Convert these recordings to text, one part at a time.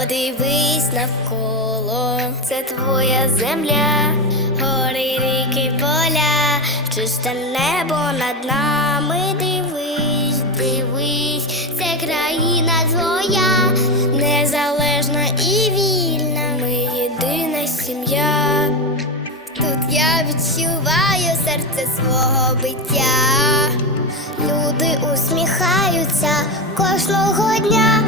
Подивись навколо, це твоя земля, гори, ріки, поля, чисте небо над нами. Дивись, дивись, це країна твоя, незалежна і вільна. Ми єдина сім'я. Тут я відчуваю серце свого биття. Люди усміхаються кожного дня,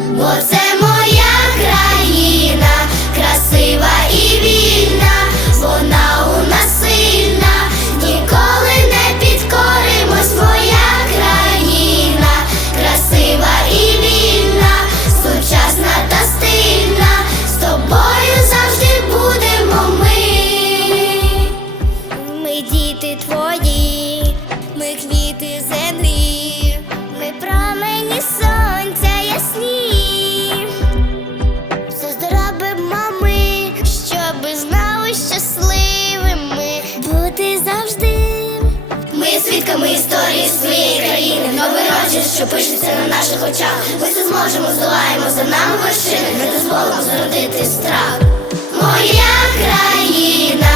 свідками історії своєї країни, новий роджір, що пишеться на наших очах. Ми все зможемо, здолаємо за нами вершини, не дозволимо зародити страх. Моя країна,